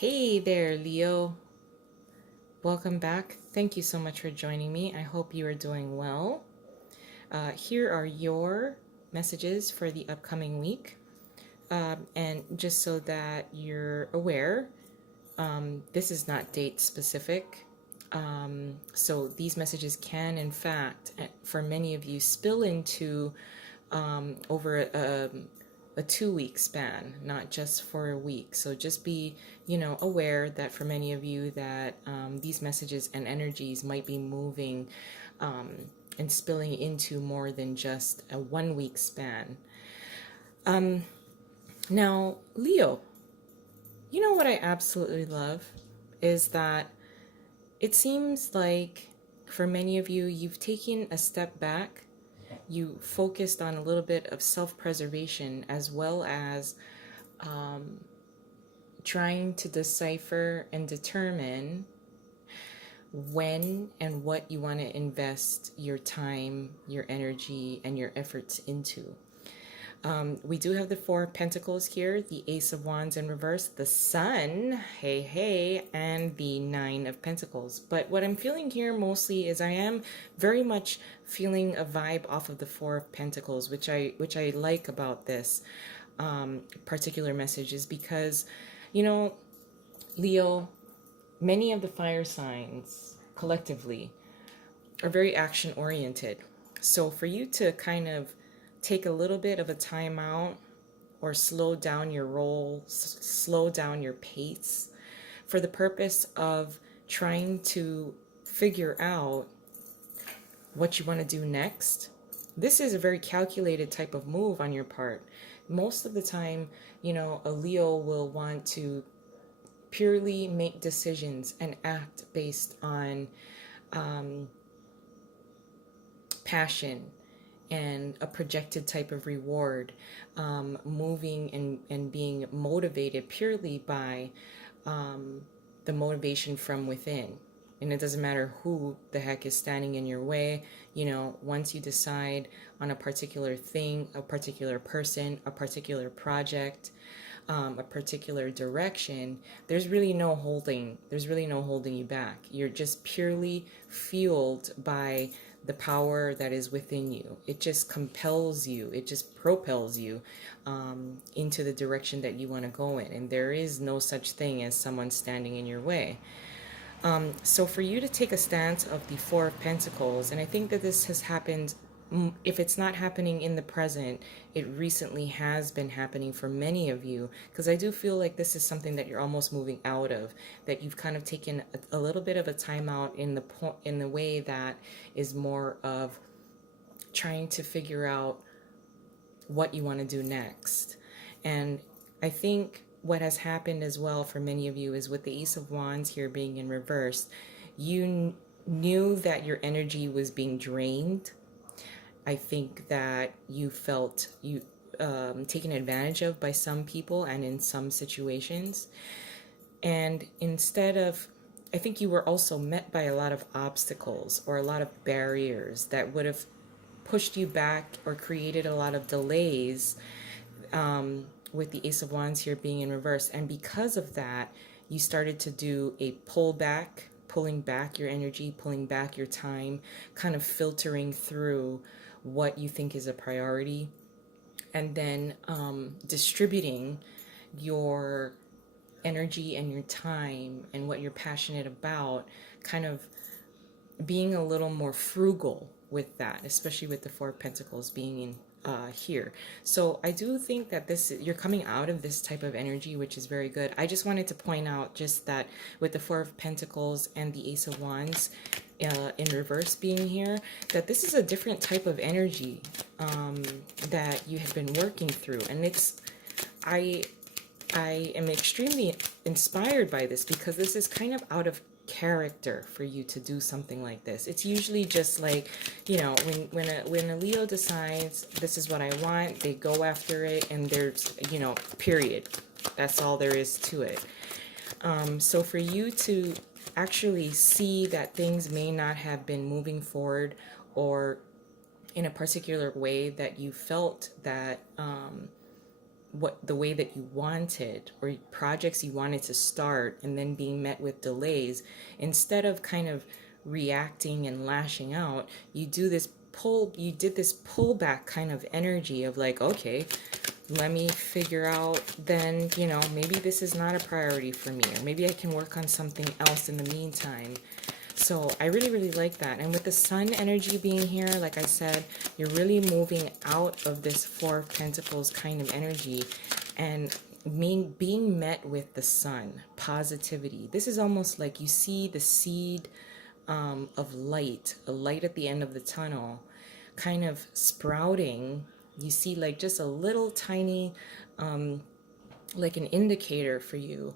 Hey there, Leo. Welcome back. Thank you so much for joining me. I hope you are doing well. Here are your messages for the upcoming week. And just so that you're aware, this is not date specific. So these messages can, in fact, for many of you, spill into over a 2 week span, not just for a week. So just be, aware that for many of you that these messages and energies might be moving and spilling into more than just a 1 week span. Now, Leo, you know what I absolutely love is that it seems like for many of you, you've taken a step back. You focused on a little bit of self preservation as well as trying to decipher and determine when and what you want to invest your time, your energy, and your efforts into. We do have the Four of Pentacles here, the Ace of Wands in reverse, the Sun, hey, hey, and the Nine of Pentacles. But what I'm feeling here mostly is I am very much feeling a vibe off of the Four of Pentacles, which I like about this particular message is because, Leo, many of the fire signs collectively are very action oriented. So for you to kind of take a little bit of a time out or slow down your roll, slow down your pace for the purpose of trying to figure out what you want to do next. This is a very calculated type of move on your part. Most of the time, a Leo will want to purely make decisions and act based on passion and a projected type of reward, moving and being motivated purely by the motivation from within. And it doesn't matter who the heck is standing in your way. Once you decide on a particular thing, a particular person, a particular project, a particular direction, there's really no holding you back. You're just purely fueled by the power that is within you. It just compels you, it just propels you into the direction that you want to go in. And there is no such thing as someone standing in your way. So for you to take a stance of the Four of Pentacles, and I think that this has happened, if it's not happening in the present, it recently has been happening for many of you, because I do feel like this is something that you're almost moving out of, that you've kind of taken a little bit of a time out in the way that is more of trying to figure out what you want to do next. And I think what has happened as well for many of you is with the Ace of Wands here being in reverse, you knew that your energy was being drained. I think that you felt you taken advantage of by some people and in some situations. And instead of, I think you were also met by a lot of obstacles or a lot of barriers that would have pushed you back or created a lot of delays with the Ace of Wands here being in reverse. And because of that, you started to do a pullback, pulling back your energy, pulling back your time, kind of filtering through what you think is a priority, and then distributing your energy and your time and what you're passionate about, kind of being a little more frugal with that, especially with the Four of Pentacles being in here. So I do think that you're coming out of this type of energy, which is very good. I just wanted to point out just that with the Four of Pentacles and the Ace of Wands in reverse being here, that this is a different type of energy that you have been working through. And I am extremely inspired by this because this is kind of out of character for you to do something like this. It's usually just like, when a Leo decides this is what I want, they go after it, and there's, period. That's all there is to it. So for you to actually see that things may not have been moving forward or in a particular way that you felt that what the way that you wanted, or projects you wanted to start and then being met with delays, instead of kind of reacting and lashing out, you did this pullback kind of energy of like, okay, let me figure out then, maybe this is not a priority for me, or maybe I can work on something else in the meantime. So I really, really like that. And with the sun energy being here, like I said, you're really moving out of this Four of Pentacles kind of energy and being met with the sun, positivity. This is almost like you see the seed of light, a light at the end of the tunnel, kind of sprouting. You see like just a little tiny, like an indicator for you.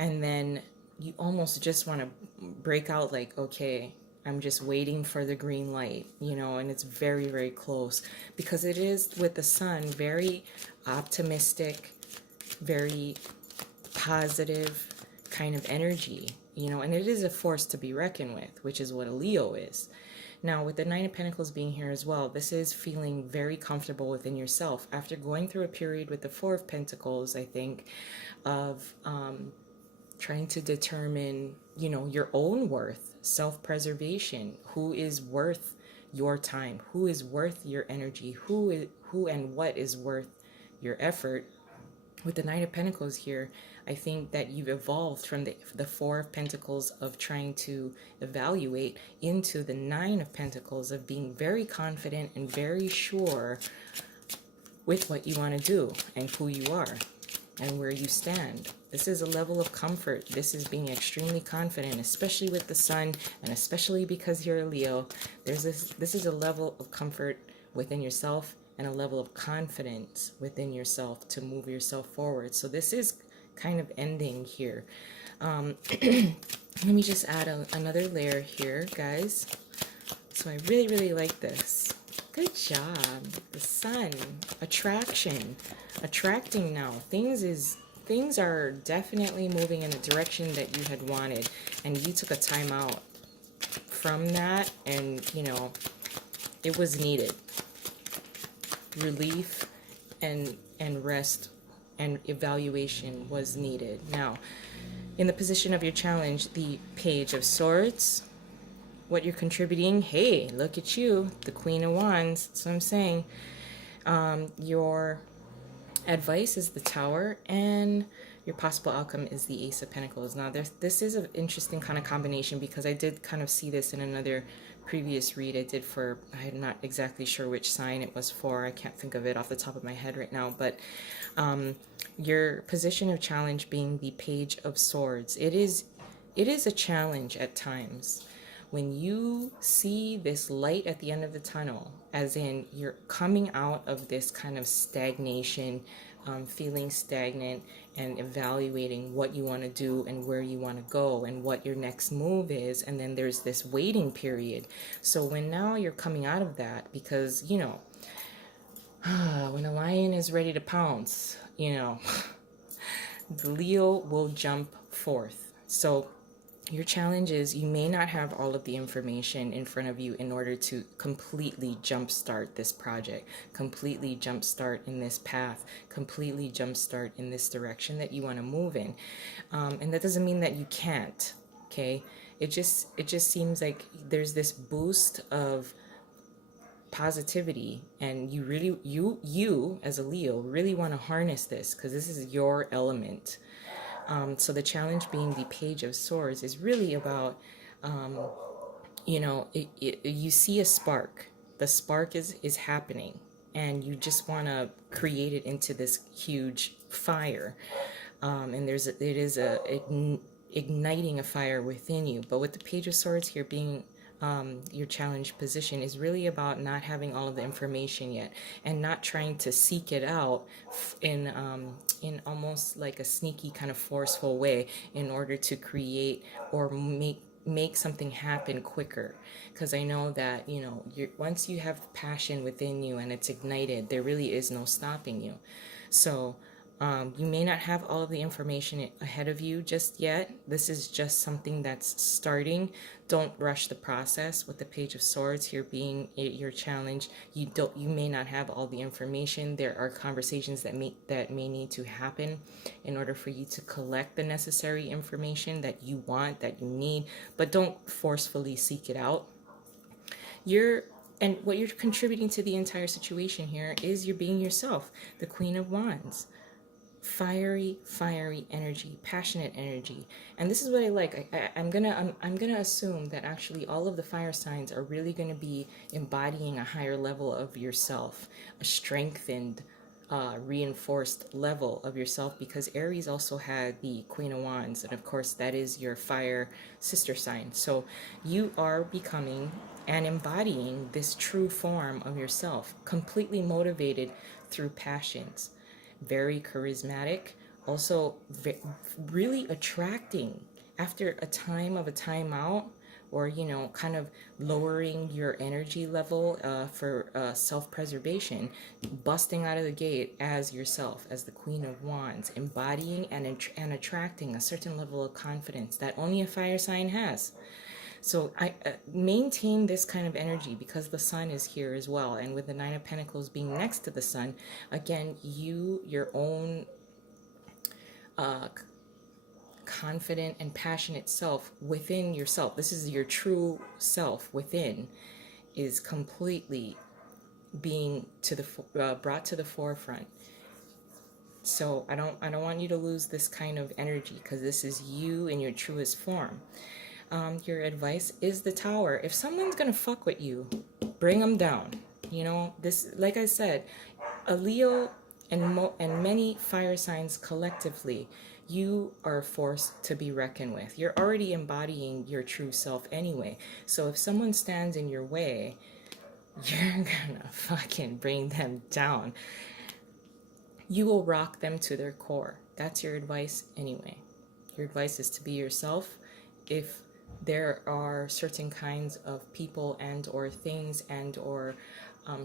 And then you almost just want to break out like, okay, I'm just waiting for the green light, and it's very, very close, because it is with the sun, very optimistic, very positive kind of energy, and it is a force to be reckoned with, which is what a Leo is. Now, with the Nine of Pentacles being here as well, this is feeling very comfortable within yourself after going through a period with the Four of Pentacles, I think, of trying to determine, your own worth, self-preservation, who is worth your time, who is worth your energy, who and what is worth your effort. With the Nine of Pentacles here, I think that you've evolved from the Four of Pentacles of trying to evaluate into the Nine of Pentacles of being very confident and very sure with what you want to do and who you are and where you stand. This is a level of comfort. This is being extremely confident, especially with the sun, and especially because you're a Leo. This is a level of comfort within yourself and a level of confidence within yourself to move yourself forward. So this is kind of ending here. Let me just add another layer here, guys. So I really, really like this. Good job. The sun, attraction, attracting now. Things are definitely moving in a direction that you had wanted, and you took a time out from that, and it was needed. Relief and rest and evaluation was needed. Now, in the position of your challenge, the Page of Swords, what you're contributing, hey, look at you, the Queen of Wands. That's what I'm saying. Your advice is the Tower, and your possible outcome is the Ace of Pentacles. Now, this is an interesting kind of combination, because I did kind of see this in another previous read I did for, I'm not exactly sure which sign it was for. I can't think of it off the top of my head right now, but your position of challenge being the Page of Swords. It is a challenge at times. When you see this light at the end of the tunnel, as in you're coming out of this kind of stagnation, feeling stagnant, and evaluating what you want to do and where you want to go and what your next move is, and then there's this waiting period. So when now you're coming out of that, because when a lion is ready to pounce, the Leo will jump forth. So your challenge is you may not have all of the information in front of you in order to completely jumpstart this project, completely jumpstart in this path, completely jumpstart in this direction that you want to move in. And that doesn't mean that you can't, okay? It just seems like there's this boost of positivity, and you as a Leo really want to harness this, because this is your element. So the challenge being the Page of Swords is really about, you see a spark. The spark is happening, and you just want to create it into this huge fire. And it is igniting a fire within you. But with the Page of Swords here being your challenge position is really about not having all of the information yet, and not trying to seek it out in almost like a sneaky kind of forceful way in order to create or make something happen quicker. Because I know that once you have passion within you and it's ignited, there really is no stopping you. So You may not have all of the information ahead of you just yet. This is just something that's starting. Don't rush the process. With the Page of Swords here being your challenge, you may not have all the information. There are conversations that may need to happen in order for you to collect the necessary information that you want, that you need, but don't forcefully seek it out. And what you're contributing to the entire situation here is you're being yourself, the Queen of Wands. Fiery energy, passionate energy. And this is what I like. I'm gonna assume that actually all of the fire signs are really gonna be embodying a higher level of yourself, a strengthened, reinforced level of yourself, because Aries also had the Queen of Wands, and of course that is your fire sister sign. So you are becoming and embodying this true form of yourself, completely motivated through passions, very charismatic, also really attracting after a time of a timeout, or kind of lowering your energy level for self-preservation, busting out of the gate as yourself, as the Queen of Wands, embodying and attracting a certain level of confidence that only a fire sign has. So I maintain this kind of energy, because the sun is here as well. And with the Nine of Pentacles being next to the sun, again, your own confident and passionate self within yourself, this is your true self within, is completely being brought to the forefront. So I don't want you to lose this kind of energy, because this is you in your truest form. Your advice is the Tower. If someone's gonna fuck with you, bring them down. This, like I said, a Leo and many fire signs collectively, you are a force to be reckoned with. You're already embodying your true self anyway. So if someone stands in your way, you're gonna fucking bring them down. You will rock them to their core. That's your advice anyway. Your advice is to be yourself. If there are certain kinds of people and or things and or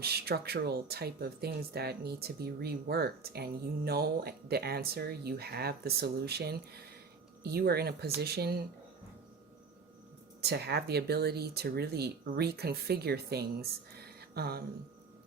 structural type of things that need to be reworked, and you know the answer, you have the solution, you are in a position to have the ability to really reconfigure things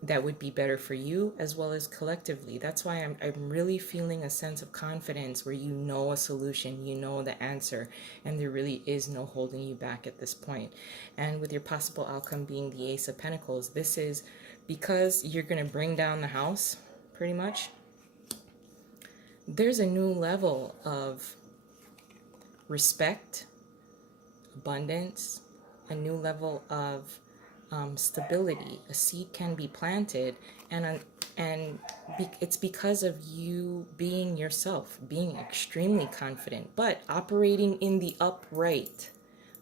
that would be better for you as well as collectively. That's why I'm really feeling a sense of confidence where you know a solution, you know the answer, and there really is no holding you back at this point. And with your possible outcome being the Ace of Pentacles, this is because you're going to bring down the house, pretty much. There's a new level of respect, abundance, a new level of stability. A seed can be planted, and it's because of you being yourself, being extremely confident, but operating in the upright.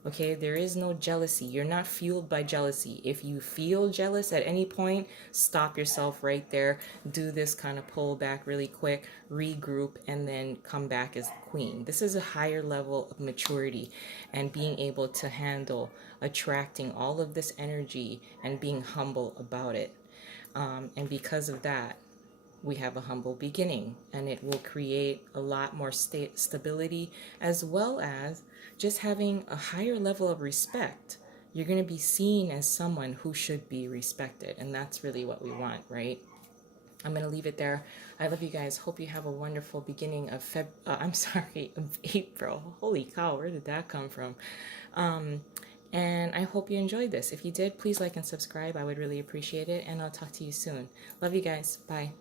Okay, there is no jealousy. You're not fueled by jealousy. If you feel jealous at any point, stop yourself right there. Do this kind of pull back really quick, regroup, and then come back as the queen. This is a higher level of maturity and being able to handle attracting all of this energy and being humble about it. And because of that, we have a humble beginning, and it will create a lot more stability, as well as just having a higher level of respect. You're going to be seen as someone who should be respected, and that's really what we want, right? I'm going to leave it there. I love you guys. Hope you have a wonderful beginning of of April. Holy cow, where did that come from? And I hope you enjoyed this. If you did, please like and subscribe. I would really appreciate it, and I'll talk to you soon. Love you guys. Bye.